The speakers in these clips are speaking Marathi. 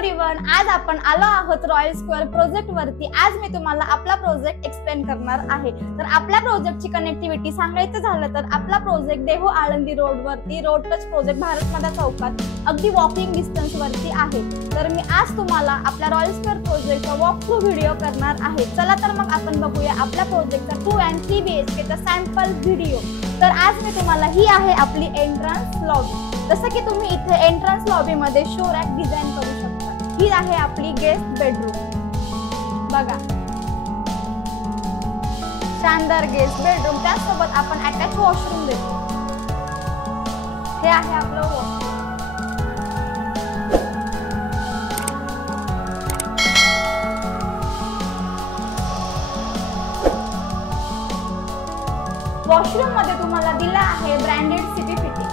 एव्हरीवन, आज आपण आलो आहोत रॉयल स्क्वेअर प्रोजेक्ट वरती। आज मी तुम्हाला आपला प्रोजेक्ट एक्सप्लेन करणार आहे। तर आपल्या प्रोजेक्टची कनेक्टिव्हिटी सांगायचं झालं तर आपला प्रोजेक्ट देहू आळंदी रोड वरती रोड टच प्रोजेक्ट भारतमाता चौकात अगदी वॉकिंग डिस्टन्स वरती आहे। तर मी आज तुम्हाला आपल्या रॉयल स्क्वेअर प्रोजेक्टचा वॉक थ्रू व्हिडिओ करणार आहे। चला तर मग आपण बघूया आपल्या प्रोजेक्टचा 2 and 3 BHK चा सॅम्पल व्हिडिओ। तर आज मी तुम्हाला ही आहे आपली एंट्रन्स लॉबी। जसं की तुम्ही इथे एंट्रन्स लॉबी मध्ये शो रॅक डिझाइन करू शकता। ही आहे आपली गेस्ट बेडरूम। बघा, शानदार गेस्ट बेडरूम, त्यासोबत आपण अटॅच वॉशरूम देतो। हे आहे आपलं वॉशरूम। वॉशरूम मध्ये तुम्हाला दिला आहे ब्रँडेड सिटी फिटिंग।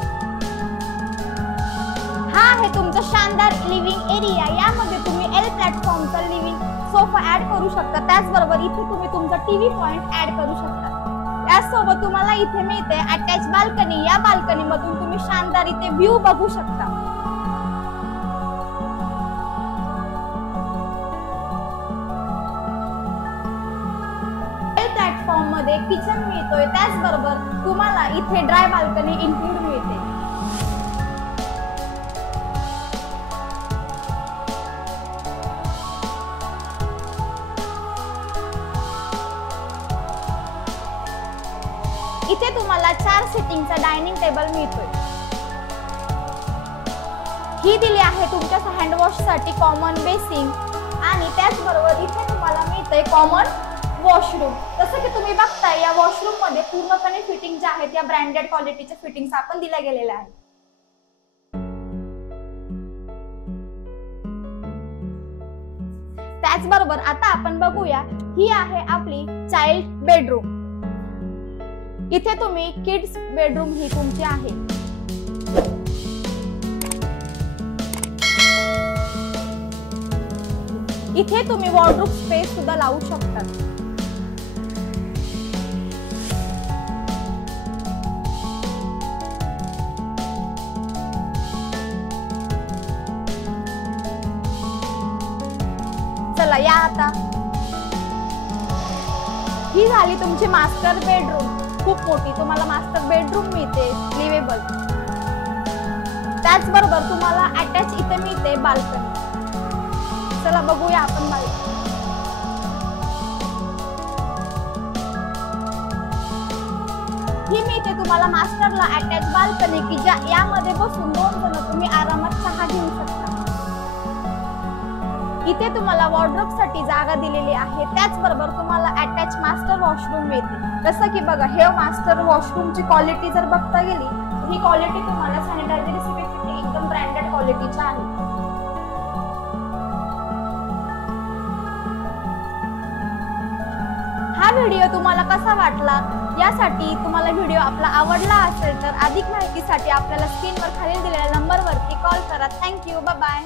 हा आहे तुमचा शानदार लिव्हिंग एरिया। यामध्ये तुम्ही एल प्लॅटफॉर्मचा लिव्हिंग सोफा ऍड करू शकता। त्याचबरोबर इथे तुम्ही तुमचा टीव्ही पॉइंट ऍड करू शकता। त्यासोबत तुम्हाला इथे मिळते अटॅच बाल्कनी। या बाल्कनी मधून तुम्ही शानदार इथे व्ह्यू बघू शकता। प्लॅटफॉर्म मध्ये किचन मिळतोय। त्याचबरोबर तुम्हाला इथे ड्राय बाल्कनी इन्क्लूड मिळते। इथे तुम्हाला 4 सीटिंगचा डायनिंग टेबल मिळतोय। ही दिली आहे तुमच्या हँड वॉश साठी कॉमन बेसिन आणि त्याचबरोबर इथे तुम्हाला मिळतंय कॉमन वॉशरूम। जसं की तुम्ही बघताय या वॉशरूम मध्ये पूर्णपणे फिटिंग ज्या आहेत या ब्रँडेड क्वालिटीच्या फिटिंग्स आपण दिल्या गेलेल्या आहेत। त्याचबरोबर आता आपण बघूया ही आहे आपली चाइल्ड बेडरूम। इथे तुम्ही किड्स बेडरूम ही तुमची आहे। इथे तुम्ही वॉर्डरोब स्पेस सुद्धा लावू शकता। चला या आता, ही झाली तुमची मास्टर बेडरूम। खूप मोठी तुम्हाला मास्टर बेडरूम मिळते लिव्हेबल। त्याचबरोबर तुम्हाला अटॅच इथे मिळते बाल्कनी। चला बघूया आपण बाल्कनी। ही मिळते तुम्हाला मास्टरला अटॅच बाल्कनी की ज्या यामध्ये बसून 2 जण तुम्ही आरामात चहा घेऊ शकता। इथे तुम्हाला वॉर्डरोब साठी जागा दिलेली आहे। त्याचबरोबर तुम्हाला अटॅच मास्टर वॉशरूम मिळते। जसं की बघा, हे मास्टर वॉशरूमची क्वालिटी जर बघता गेली तर ही क्वालिटी तुम्हाला सॅनिटरी सिटी फिटिंग एकदम ब्रँडेड क्वालिटीची आहे। हा व्हिडिओ तुम्हाला कसा वाटला यासाठी तुम्हाला व्हिडिओ आपला आवडला असेल तर अधिक माहितीसाठी आपल्याला स्क्रीनवर खाली दिलेल्या नंबरवरती कॉल करा। Thank you, bye bye.